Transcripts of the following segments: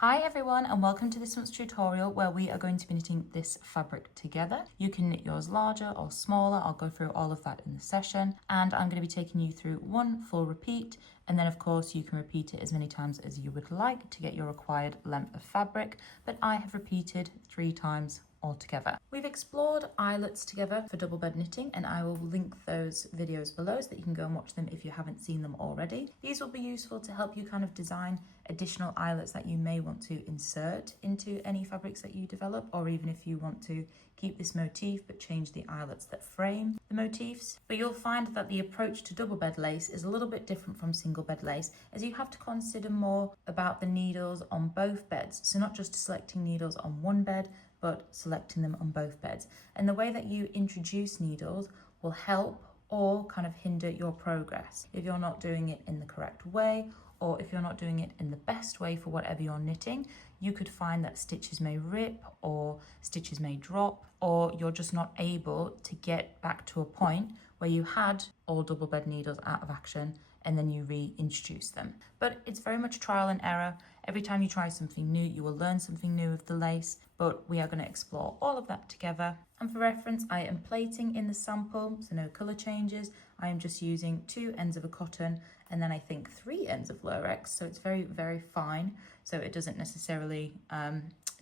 Hi everyone and welcome to this month's tutorial where we are going to be knitting this fabric together. You can knit yours larger or smaller. I'll go through all of that in the session, and I'm going to be taking you through one full repeat, and then of course you can repeat it as many times as you would like to get your required length of fabric, but I have repeated 3 times altogether. We've explored eyelets together for double bed knitting, and I will link those videos below so that you can go and watch them if you haven't seen them already. These will be useful to help you kind of design additional eyelets that you may want to insert into any fabrics that you develop, or even if you want to keep this motif but change the eyelets that frame the motifs. But you'll find that the approach to double bed lace is a little bit different from single bed lace, as you have to consider more about the needles on both beds. So not just selecting needles on one bed, but selecting them on both beds. And the way that you introduce needles will help or kind of hinder your progress if you're not doing it in the correct way, or if you're not doing it in the best way for whatever you're knitting. You could find that stitches may rip or stitches may drop, or you're just not able to get back to a point where you had all double bed needles out of action and then you reintroduce them. But it's very much trial and error. Every time you try something new, you will learn something new with the lace, but we are going to explore all of that together. And for reference, I am plating in the sample, so no colour changes. I am just using 2 ends of a cotton and then I think 3 ends of Lurex, so it's very, very fine, so it doesn't necessarily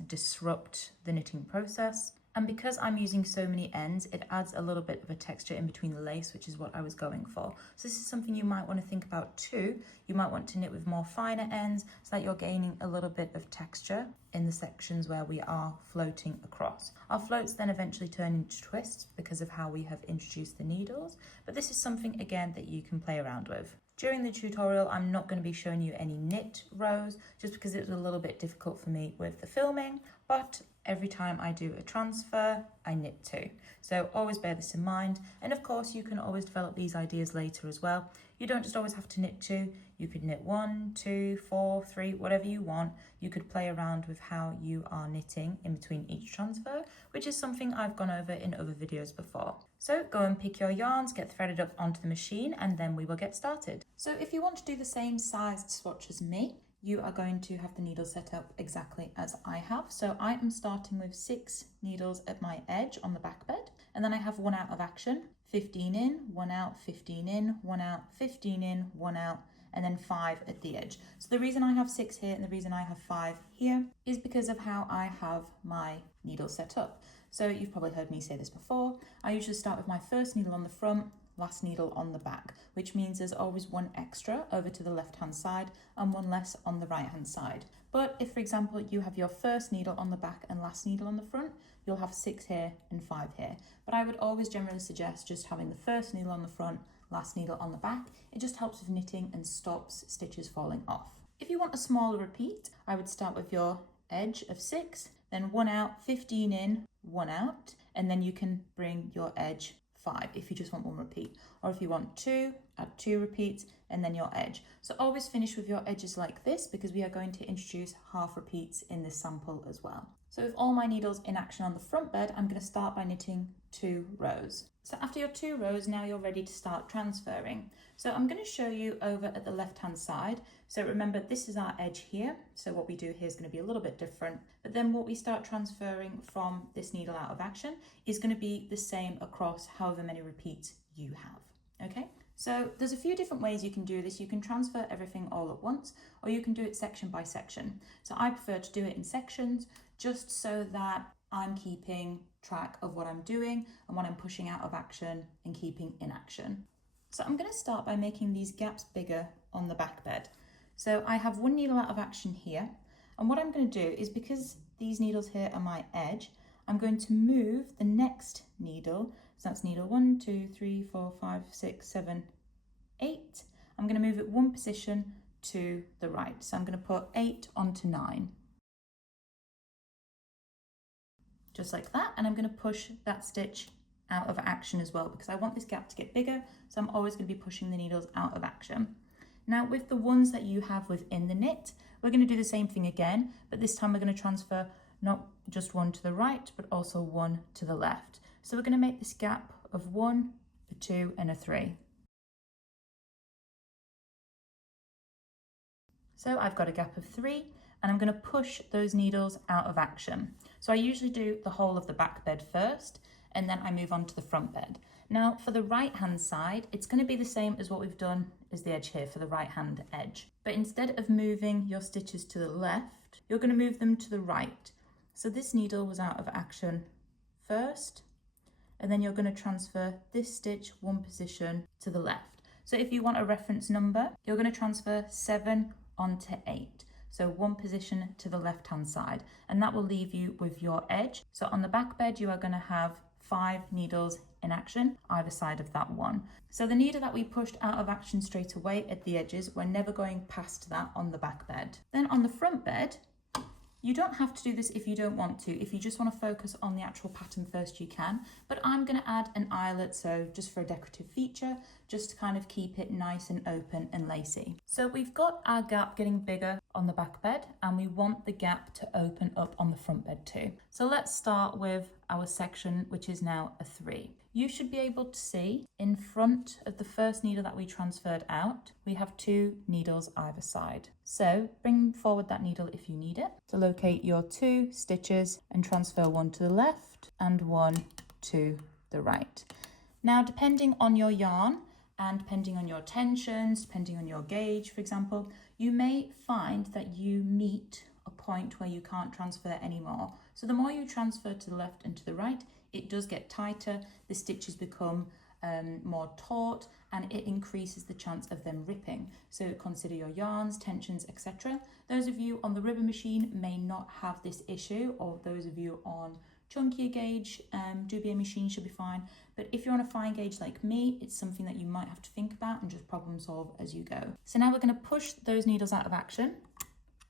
disrupt the knitting process. And because I'm using so many ends, it adds a little bit of a texture in between the lace, which is what I was going for. So this is something you might want to think about too. You might want to knit with more finer ends so that you're gaining a little bit of texture in the sections where we are floating across. Our floats then eventually turn into twists because of how we have introduced the needles, but this is something again that you can play around with. During the tutorial, I'm not going to be showing you any knit rows just because it was a little bit difficult for me with the filming, but every time I do a transfer, I knit 2. So always bear this in mind. And of course, you can always develop these ideas later as well. You don't just always have to knit 2. You could knit 1, 2, 4, 3, whatever you want. You could play around with how you are knitting in between each transfer, which is something I've gone over in other videos before. So go and pick your yarns, get threaded up onto the machine, and then we will get started. So if you want to do the same sized swatch as me, you are going to have the needles set up exactly as I have. So I am starting with 6 needles at my edge on the back bed, and then I have 1 out of action, 15 in, 1 out, 15 in, 1 out, 15 in, 1 out, and then 5 at the edge. So the reason I have 6 here and the reason I have 5 here is because of how I have my needles set up. So you've probably heard me say this before. I usually start with my first needle on the front, last needle on the back, which means there's always 1 extra over to the left hand side and 1 less on the right hand side. But if, for example, you have your first needle on the back and last needle on the front, you'll have 6 here and 5 here. But I would always generally suggest just having the first needle on the front, last needle on the back. It just helps with knitting and stops stitches falling off. If you want a smaller repeat, I would start with your edge of 6, then 1 out, 15 in, 1 out, and then you can bring your edge 5 if you just want 1 repeat, or if you want 2, add 2 repeats and then your edge. So always finish with your edges like this because we are going to introduce half repeats in this sample as well. So with all my needles in action on the front bed, I'm going to start by knitting 2 rows. So after your 2 rows, now you're ready to start transferring. So I'm going to show you over at the left hand side. So remember, this is our edge here. So what we do here is going to be a little bit different, but then what we start transferring from this needle out of action is going to be the same across however many repeats you have. Okay, so there's a few different ways you can do this. You can transfer everything all at once, or you can do it section by section. So I prefer to do it in sections just so that I'm keeping track of what I'm doing and what I'm pushing out of action and keeping in action. So I'm going to start by making these gaps bigger on the back bed. So I have 1 needle out of action here, and what I'm going to do is, because these needles here are my edge, I'm going to move the next needle. So that's needle 1, 2, 3, 4, 5, 6, 7, 8. I'm going to move it 1 position to the right. So I'm going to put 8 onto 9. Just like that, and I'm going to push that stitch out of action as well because I want this gap to get bigger, so I'm always going to be pushing the needles out of action. Now with the ones that you have within the knit, we're going to do the same thing again, but this time we're going to transfer not just 1 to the right, but also 1 to the left. So we're going to make this gap of 1, a 2 and a 3. So I've got a gap of 3, and I'm going to push those needles out of action. So I usually do the whole of the back bed first, and then I move on to the front bed. Now for the right hand side, it's going to be the same as what we've done as the edge here for the right hand edge. But instead of moving your stitches to the left, you're going to move them to the right. So this needle was out of action first, and then you're going to transfer this stitch one position to the left. So if you want a reference number, you're going to transfer 7 onto 8. So one position to the left hand side, and that will leave you with your edge. So on the back bed, you are going to have 5 needles in action either side of that one. So the needle that we pushed out of action straight away at the edges, we're never going past that on the back bed. Then on the front bed, you don't have to do this if you don't want to. If you just want to focus on the actual pattern first, you can. But I'm going to add an eyelet, so just for a decorative feature, just to kind of keep it nice and open and lacy. So we've got our gap getting bigger on the back bed, and we want the gap to open up on the front bed too. So let's start with our section, which is now a 3. You should be able to see in front of the first needle that we transferred out, we have 2 needles either side. So bring forward that needle if you need it. So locate your 2 stitches and transfer one to the left and one to the right. Now, depending on your yarn and depending on your tensions, depending on your gauge, for example, you may find that you meet a point where you can't transfer anymore. So the more you transfer to the left and to the right, it does get tighter, the stitches become more taut, and it increases the chance of them ripping. So consider your yarns, tensions, etc. Those of you on the ribbon machine may not have this issue, or those of you on chunkier gauge Dubied machine should be fine. But if you're on a fine gauge like me, it's something that you might have to think about and just problem solve as you go. So now we're going to push those needles out of action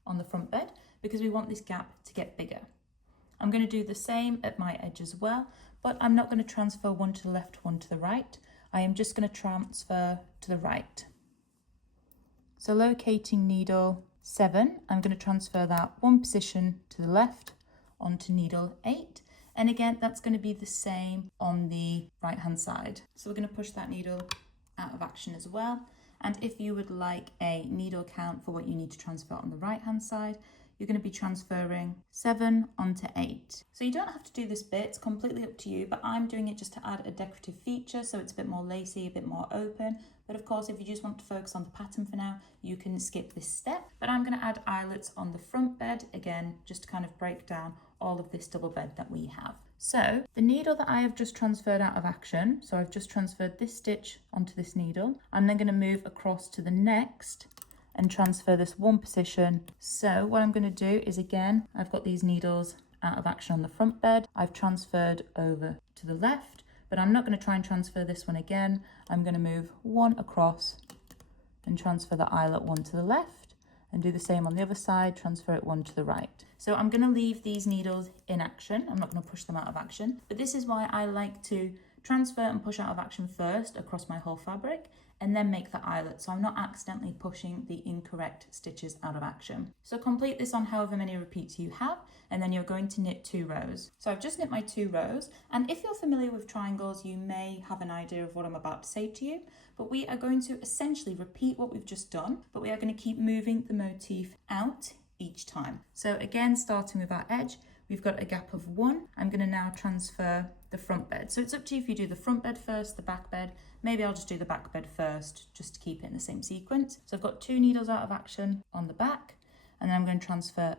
on the front bed because we want this gap to get bigger. I'm going to do the same at my edge as well, but I'm not going to transfer one to the left, one to the right. I am just going to transfer to the right. So locating needle 7, I'm going to transfer that one position to the left onto needle 8. And again, that's going to be the same on the right hand side. So we're going to push that needle out of action as well. And if you would like a needle count for what you need to transfer on the right hand side, you're going to be transferring 7 onto 8. So you don't have to do this bit, it's completely up to you, but I'm doing it just to add a decorative feature so it's a bit more lacy, a bit more open. But of course, if you just want to focus on the pattern for now, you can skip this step. But I'm going to add eyelets on the front bed, again, just to kind of break down all of this double bed that we have. So the needle that I have just transferred out of action, so I've just transferred this stitch onto this needle, I'm then going to move across to the next and transfer this one position. So what I'm going to do is, again, I've got these needles out of action on the front bed. I've transferred over to the left, but I'm not going to try and transfer this one again. I'm going to move one across and transfer the eyelet one to the left, and do the same on the other side, transfer it one to the right. So I'm going to leave these needles in action. I'm not going to push them out of action, but this is why I like to transfer and push out of action first across my whole fabric, and then make the eyelet, so I'm not accidentally pushing the incorrect stitches out of action. So complete this on however many repeats you have, and then you're going to knit 2 rows. So I've just knit my 2 rows, and if you're familiar with triangles, you may have an idea of what I'm about to say to you, but we are going to essentially repeat what we've just done, but we are going to keep moving the motif out each time. So again, starting with our edge, we've got a gap of 1. I'm going to now transfer the front bed. So it's up to you if you do the front bed first, the back bed. Maybe I'll just do the back bed first, just to keep it in the same sequence. So I've got 2 needles out of action on the back, and then I'm going to transfer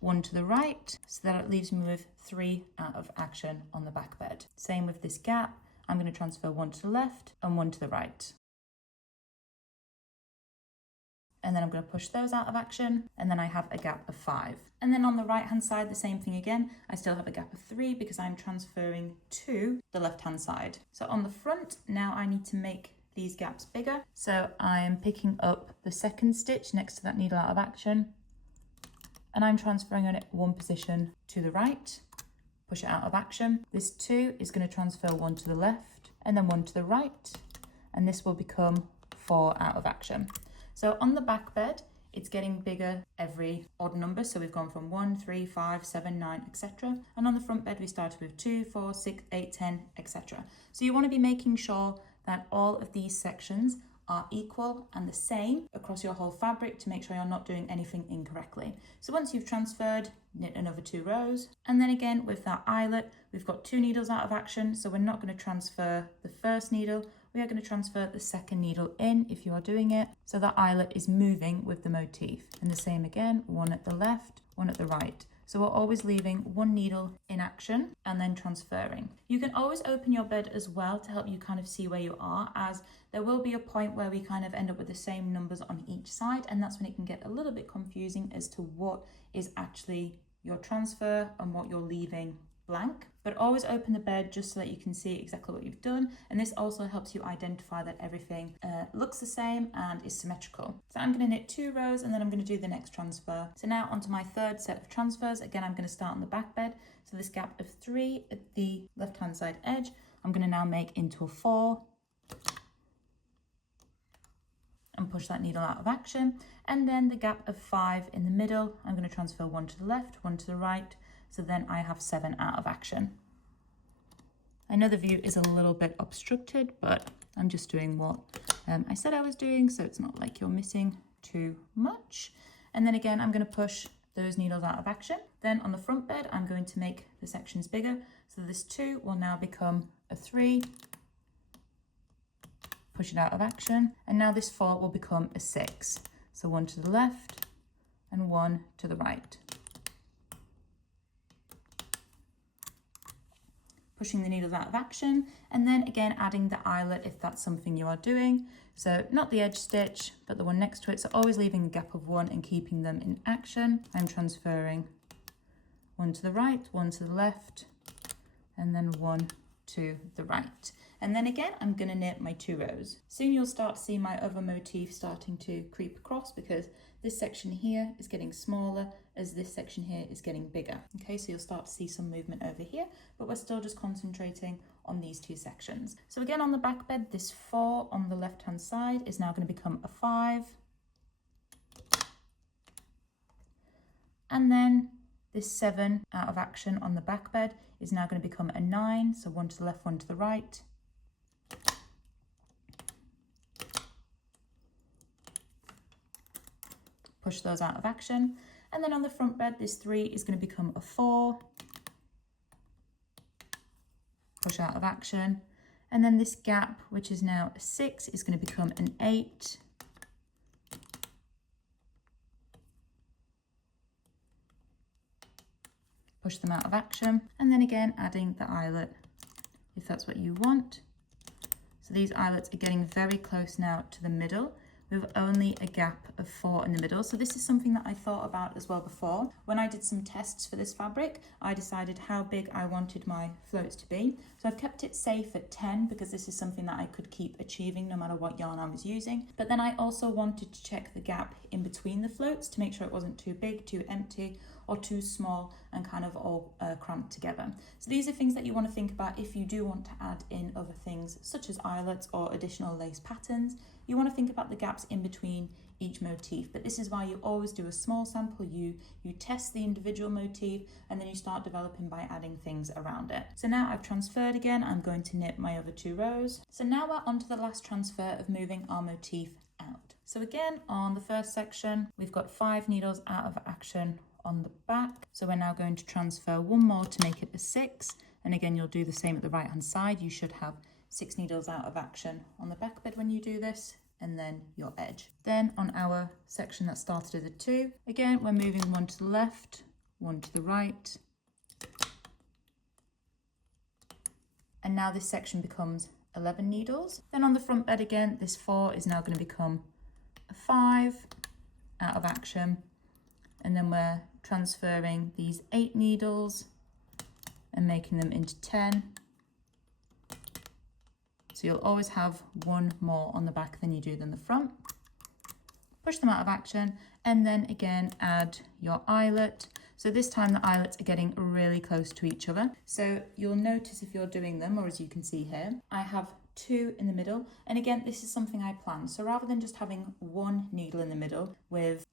1 to the right, so that it leaves me with 3 out of action on the back bed. Same with this gap. I'm going to transfer 1 to the left and 1 to the right. And then I'm going to push those out of action, and then I have a gap of 5. And then on the right hand side, the same thing again. I still have a gap of 3 because I'm transferring to the left hand side. So on the front, now I need to make these gaps bigger. So I'm picking up the second stitch next to that needle out of action, and I'm transferring on it 1 position to the right, push it out of action. This 2 is going to transfer 1 to the left and then 1 to the right, and this will become 4 out of action. So on the back bed, it's getting bigger every odd number. So we've gone from 1, 3, 5, 7, 9, etc. And on the front bed, we started with 2, 4, 6, 8, 10, etc. So you want to be making sure that all of these sections are equal and the same across your whole fabric to make sure you're not doing anything incorrectly. So once you've transferred, knit another 2 rows. And then again with that eyelet, we've got 2 needles out of action, so we're not going to transfer the first needle, we are going to transfer the second needle in if you are doing it. So that eyelet is moving with the motif. And the same again, one at the left, one at the right. So we're always leaving 1 needle in action and then transferring. You can always open your bed as well to help you kind of see where you are, as there will be a point where we kind of end up with the same numbers on each side, and that's when it can get a little bit confusing as to what is actually your transfer and what you're leaving blank. But always open the bed just so that you can see exactly what you've done, and this also helps you identify that everything looks the same and is symmetrical. So I'm going to knit 2 rows and then I'm going to do the next transfer. So now onto my third set of transfers. Again, I'm going to start on the back bed, so this gap of 3 at the left hand side edge I'm going to now make into a 4 and push that needle out of action, and then the gap of 5 in the middle I'm going to transfer 1 to the left, 1 to the right. So then I have 7 out of action. I know the view is a little bit obstructed, but I'm just doing what I said I was doing, so it's not like you're missing too much. And then again, I'm going to push those needles out of action. Then on the front bed, I'm going to make the sections bigger. So this 2 will now become a 3. Push it out of action. And now this 4 will become a 6. So 1 to the left and 1 to the right. Pushing the needles out of action, and then again adding the eyelet if that's something you are doing. So not the edge stitch, but the one next to it. So always leaving a gap of 1 and keeping them in action. I'm transferring 1 to the right, 1 to the left, and then 1 to the right. And then again, I'm going to knit my 2 rows. Soon you'll start to see my other motif starting to creep across, because this section here is getting smaller as this section here is getting bigger. Okay, so you'll start to see some movement over here, but we're still just concentrating on these 2 sections. So again, on the back bed, this 4 on the left hand side is now going to become a 5. And then this 7 out of action on the back bed is now going to become a 9. So 1 to the left, 1 to the right. Push those out of action. And then on the front bed, this 3 is going to become a 4. Push out of action. And then this gap, which is now a 6, is going to become an 8. Push them out of action. And then again, adding the eyelet if that's what you want. So these eyelets are getting very close now to the middle, with only a gap of 4 in the middle. So this is something that I thought about as well before. When I did some tests for this fabric, I decided how big I wanted my floats to be. So I've kept it safe at 10 because this is something that I could keep achieving no matter what yarn I was using. But then I also wanted to check the gap in between the floats to make sure it wasn't too big, too empty, or too small and kind of all cramped together. So these are things that you want to think about if you do want to add in other things such as eyelets or additional lace patterns. You want to think about the gaps in between each motif, but this is why you always do a small sample. You test the individual motif and then you start developing by adding things around it. So now I've transferred again, I'm going to knit my other 2 rows. So now we're on to the last transfer of moving our motif out. So again, on the first section, we've got 5 needles out of action on the back. So we're now going to transfer 1 more to make it a 6. And again, you'll do the same at the right hand side. You should have 6 needles out of action on the back bed when you do this, and then your edge. Then on our section that started as a 2, again, we're moving 1 to the left, 1 to the right. And now this section becomes 11 needles. Then on the front bed again, this 4 is now going to become a 5 out of action. And then we're transferring these 8 needles and making them into 10. So you'll always have 1 more on the back than you do than the front. Push them out of action, and then again add your eyelet. So this time the eyelets are getting really close to each other. So you'll notice if you're doing them, or as you can see here, I have 2 in the middle. And again, this is something I planned. So rather than just having 1 needle in the middle with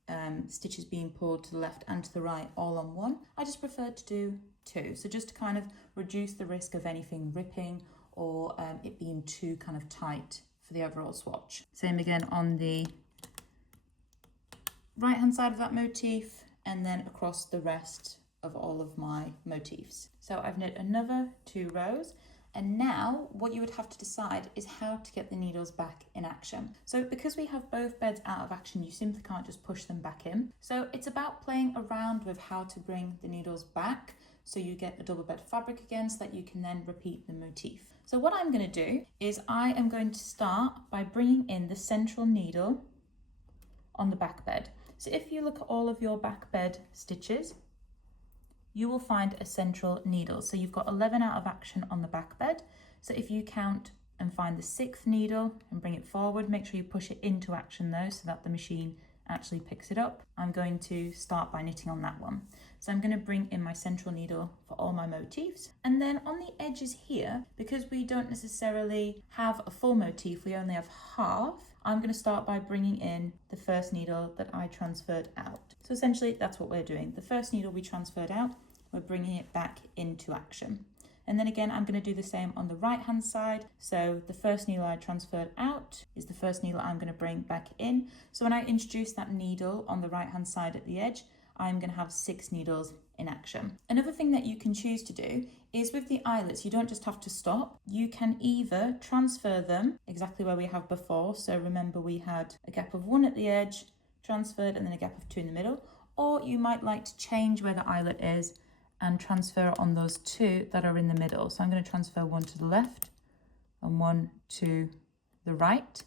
stitches being pulled to the left and to the right all on 1, I just preferred to do 2. So just to kind of reduce the risk of anything ripping or it being too kind of tight for the overall swatch. Same again on the right hand side of that motif, and then across the rest of all of my motifs. So I've knit another 2 rows, and now what you would have to decide is how to get the needles back in action. So because we have both beds out of action, you simply can't just push them back in. So it's about playing around with how to bring the needles back so you get a double bed fabric again, so that you can then repeat the motif. So what I'm going to do is I am going to start by bringing in the central needle on the back bed. So if you look at all of your back bed stitches, you will find a central needle. So you've got 11 out of action on the back bed. So if you count and find the 6th needle and bring it forward, make sure you push it into action though, so that the machine actually picks it up. I'm going to start by knitting on that one. So I'm going to bring in my central needle for all my motifs. And then on the edges here, because we don't necessarily have a full motif, we only have half, I'm going to start by bringing in the first needle that I transferred out. So essentially that's what we're doing. The first needle we transferred out, we're bringing it back into action. And then again, I'm going to do the same on the right hand side. So the first needle I transferred out is the first needle I'm going to bring back in. So when I introduce that needle on the right hand side at the edge, I'm going to have 6 needles in action. Another thing that you can choose to do is with the eyelets, you don't just have to stop. You can either transfer them exactly where we have before. So remember we had a gap of 1 at the edge, transferred, and then a gap of 2 in the middle. Or you might like to change where the eyelet is and transfer on those 2 that are in the middle. So I'm going to transfer 1 to the left and 1 to the right.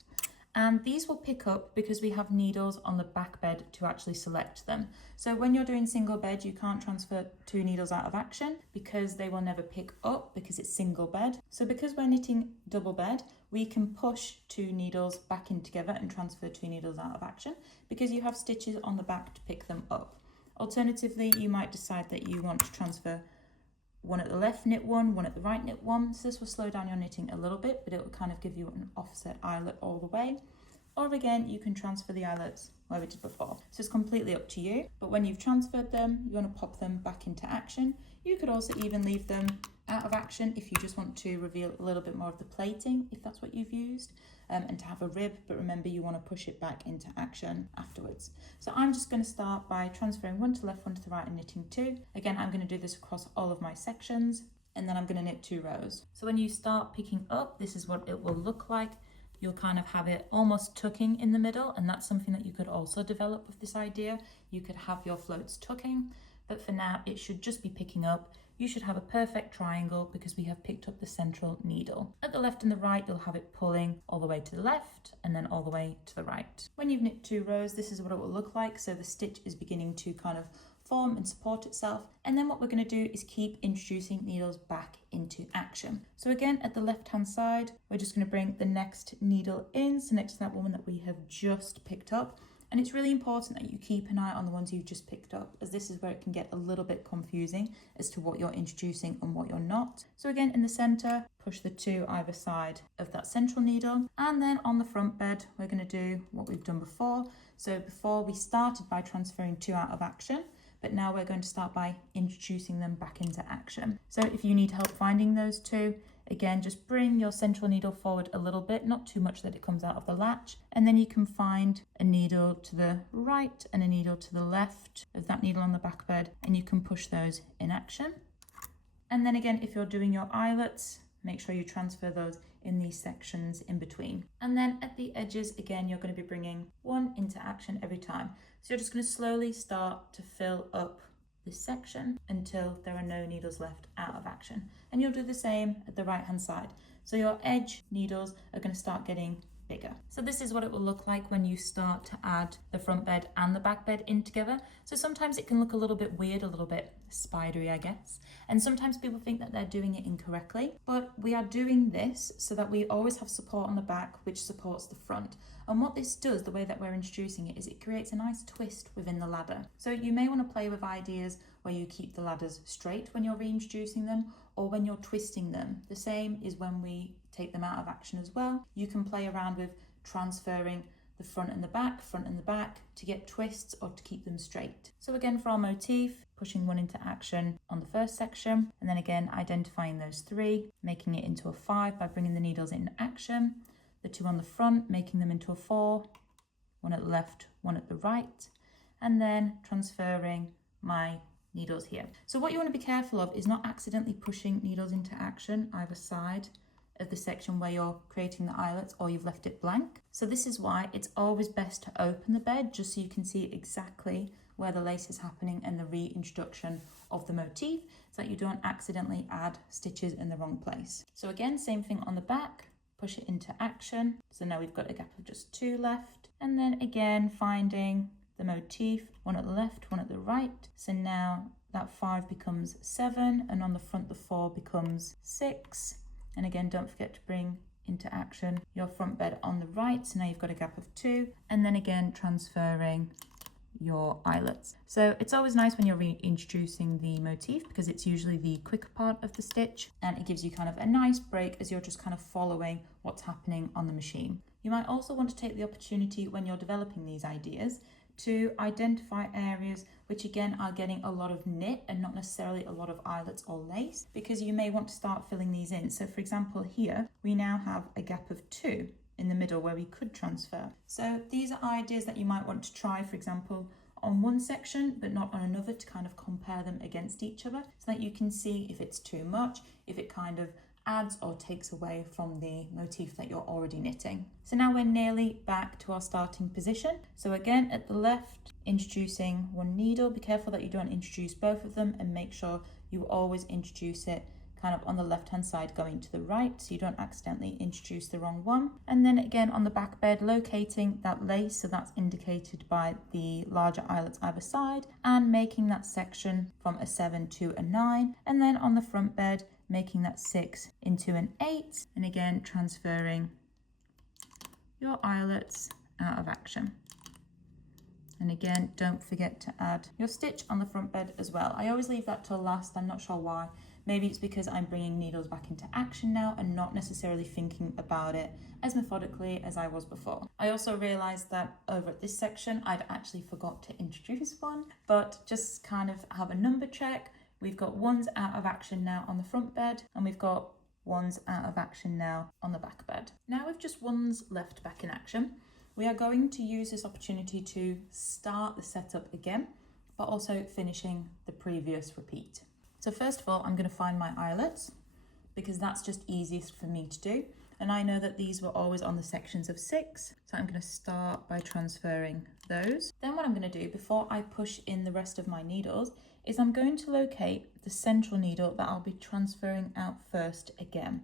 And these will pick up because we have needles on the back bed to actually select them. So when you're doing single bed, you can't transfer 2 needles out of action because they will never pick up because it's single bed. So because we're knitting double bed, we can push 2 needles back in together and transfer 2 needles out of action because you have stitches on the back to pick them up. Alternatively, you might decide that you want to transfer 1 at the left, knit 1 at the right, knit 1. So this will slow down your knitting a little bit, but it will kind of give you an offset eyelet all the way. Or again, you can transfer the eyelets where we did before. So it's completely up to you. But when you've transferred them, you want to pop them back into action. You could also even leave them out of action if you just want to reveal a little bit more of the plating, if that's what you've used, and to have a rib. But remember, you want to push it back into action afterwards. So I'm just going to start by transferring 1 to the left, 1 to the right, and knitting 2. Again, I'm going to do this across all of my sections, and then I'm going to knit 2 rows. So when you start picking up, this is what it will look like. You'll kind of have it almost tucking in the middle, and that's something that you could also develop with this idea. You could have your floats tucking, but for now it should just be picking up. You should have a perfect triangle because we have picked up the central needle. At the left and the right, you'll have it pulling all the way to the left and then all the way to the right. When you've knit 2 rows, this is what it will look like. So the stitch is beginning to kind of form and support itself. And then what we're going to do is keep introducing needles back into action. So again, at the left hand side, we're just going to bring the next needle in, so next to that one that we have just picked up. And it's really important that you keep an eye on the ones you've just picked up, as this is where it can get a little bit confusing as to what you're introducing and what you're not. So again, in the center, push the 2 either side of that central needle. And then on the front bed, we're going to do what we've done before. So before we started by transferring 2 out of action, but now we're going to start by introducing them back into action. So if you need help finding those 2, again, just bring your central needle forward a little bit, not too much that it comes out of the latch, and then you can find a needle to the right and a needle to the left of that needle on the back bed, and you can push those in action. And then again, if you're doing your eyelets, make sure you transfer those in these sections in between. And then at the edges, again, you're going to be bringing 1 into action every time. So you're just going to slowly start to fill up this section until there are no needles left out of action. And you'll do the same at the right hand side. So your edge needles are going to start getting bigger. So this is what it will look like when you start to add the front bed and the back bed in together. So sometimes it can look a little bit weird, a little bit spidery, I guess. And sometimes people think that they're doing it incorrectly, but we are doing this so that we always have support on the back, which supports the front. And what this does, the way that we're introducing it, is it creates a nice twist within the ladder. So you may want to play with ideas where you keep the ladders straight when you're reintroducing them, or when you're twisting them. The same is when we take them out of action as well. You can play around with transferring the front and the back to get twists or to keep them straight. So again, for our motif, pushing 1 into action on the first section, and then again identifying those 3, making it into a 5 by bringing the needles in action. the 2 on the front, making them into a 4, 1 at the left, 1 at the right, and then transferring my needles here. So what you want to be careful of is not accidentally pushing needles into action either side of the section where you're creating the eyelets or you've left it blank. So this is why it's always best to open the bed just so you can see exactly where the lace is happening and the reintroduction of the motif, so that you don't accidentally add stitches in the wrong place. So again, same thing on the back, push it into action. So now we've got a gap of just 2 left, and then again finding the motif, 1 at the left, 1 at the right. So now that 5 becomes 7, and on the front the 4 becomes 6. And again, don't forget to bring into action your front bed on the right. So now you've got a gap of 2, and then again transferring your eyelets. So it's always nice when you're reintroducing the motif because it's usually the quicker part of the stitch, and it gives you kind of a nice break as you're just kind of following what's happening on the machine. You might also want to take the opportunity when you're developing these ideas to identify areas which again are getting a lot of knit and not necessarily a lot of eyelets or lace, because you may want to start filling these in. So for example, here we now have a gap of 2 in the middle where we could transfer. So these are ideas that you might want to try, for example, on one section but not on another, to kind of compare them against each other so that you can see if it's too much, if it kind of adds or takes away from the motif that you're already knitting. So now we're nearly back to our starting position. So again, at the left, introducing 1 needle. Be careful that you don't introduce both of them, and make sure you always introduce it kind of on the left hand side going to the right, so you don't accidentally introduce the wrong one. And then again on the back bed, locating that lace, so that's indicated by the larger eyelets either side, and making that section from a 7 to a 9. And then on the front bed, making that 6 into an 8, and again transferring your eyelets out of action. And again, don't forget to add your stitch on the front bed as well. I always leave that till last, I'm not sure why. Maybe it's because I'm bringing needles back into action now and not necessarily thinking about it as methodically as I was before. I also realized that over at this section, I'd actually forgot to introduce one, but just kind of have a number check. We've got 1s out of action now on the front bed, and we've got 1s out of action now on the back bed. Now with just 1s left back in action, we are going to use this opportunity to start the setup again, but also finishing the previous repeat. So first of all, I'm going to find my eyelets because that's just easiest for me to do. And I know that these were always on the sections of 6. So I'm going to start by transferring those. Then what I'm going to do before I push in the rest of my needles is I'm going to locate the central needle that I'll be transferring out first again.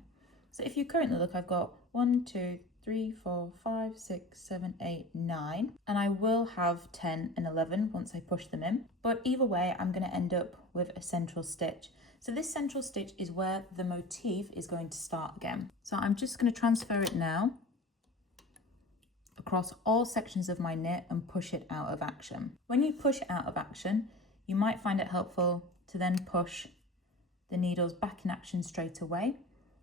So if you currently look, I've got 1, 2, 3, 4, 5, 6, 7, 8, 9, and I will have 10 and 11 once I push them in. But either way, I'm going to end up with a central stitch. So this central stitch is where the motif is going to start again. So I'm just going to transfer it now across all sections of my knit and push it out of action. When you push out of action, you might find it helpful to then push the needles back in action straight away,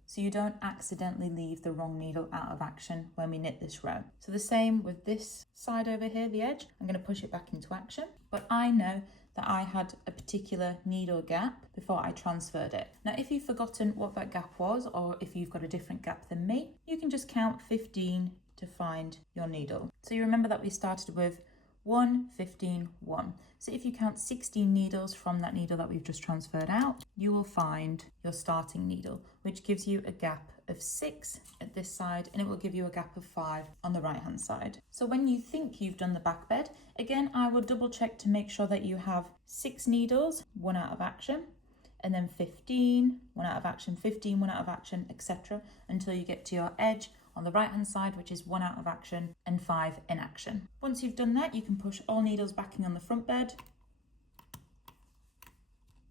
so you don't accidentally leave the wrong needle out of action when we knit this row. So the same with this side over here, the edge, I'm going to push it back into action, but I know that I had a particular needle gap before I transferred it. Now, if you've forgotten what that gap was, or if you've got a different gap than me, you can just count 15 to find your needle. So you remember that we started with 1, 15, 1. So if you count 16 needles from that needle that we've just transferred out, you will find your starting needle, which gives you a gap of 6 at this side, and it will give you a gap of 5 on the right hand side. So when you think you've done the back bed, again, I will double check to make sure that you have 6 needles, 1 out of action, and then 15, 1 out of action, 15, 1 out of action, etc., until you get to your edge on the right hand side, which is 1 out of action and 5 in action. Once you've done that, you can push all needles backing on the front bed,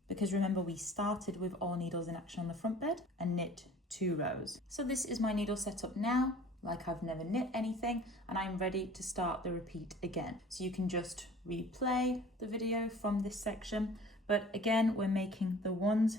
because remember we started with all needles in action on the front bed and knit 2 rows. So this is my needle setup now, like I've never knit anything, and I'm ready to start the repeat again. So you can just replay the video from this section, but again we're making the ones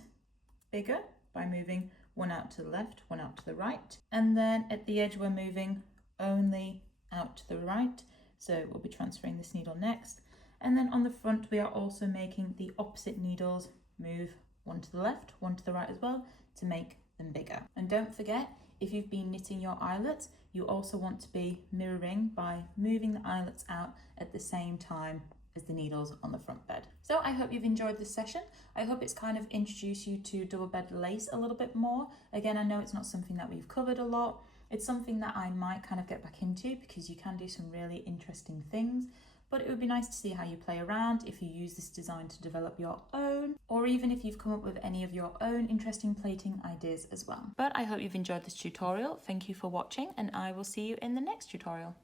bigger by moving 1 out to the left, 1 out to the right, and then at the edge we're moving only out to the right, so we'll be transferring this needle next. And then on the front we are also making the opposite needles move 1 to the left, 1 to the right as well, to make them bigger. And don't forget, if you've been knitting your eyelets, you also want to be mirroring by moving the eyelets out at the same time as the needles on the front bed. So I hope you've enjoyed this session. I hope it's kind of introduced you to double bed lace a little bit more. Again, I know it's not something that we've covered a lot. It's something that I might kind of get back into because you can do some really interesting things. But it would be nice to see how you play around, if you use this design to develop your own, or even if you've come up with any of your own interesting plating ideas as well. But I hope you've enjoyed this tutorial. Thank you for watching, and I will see you in the next tutorial.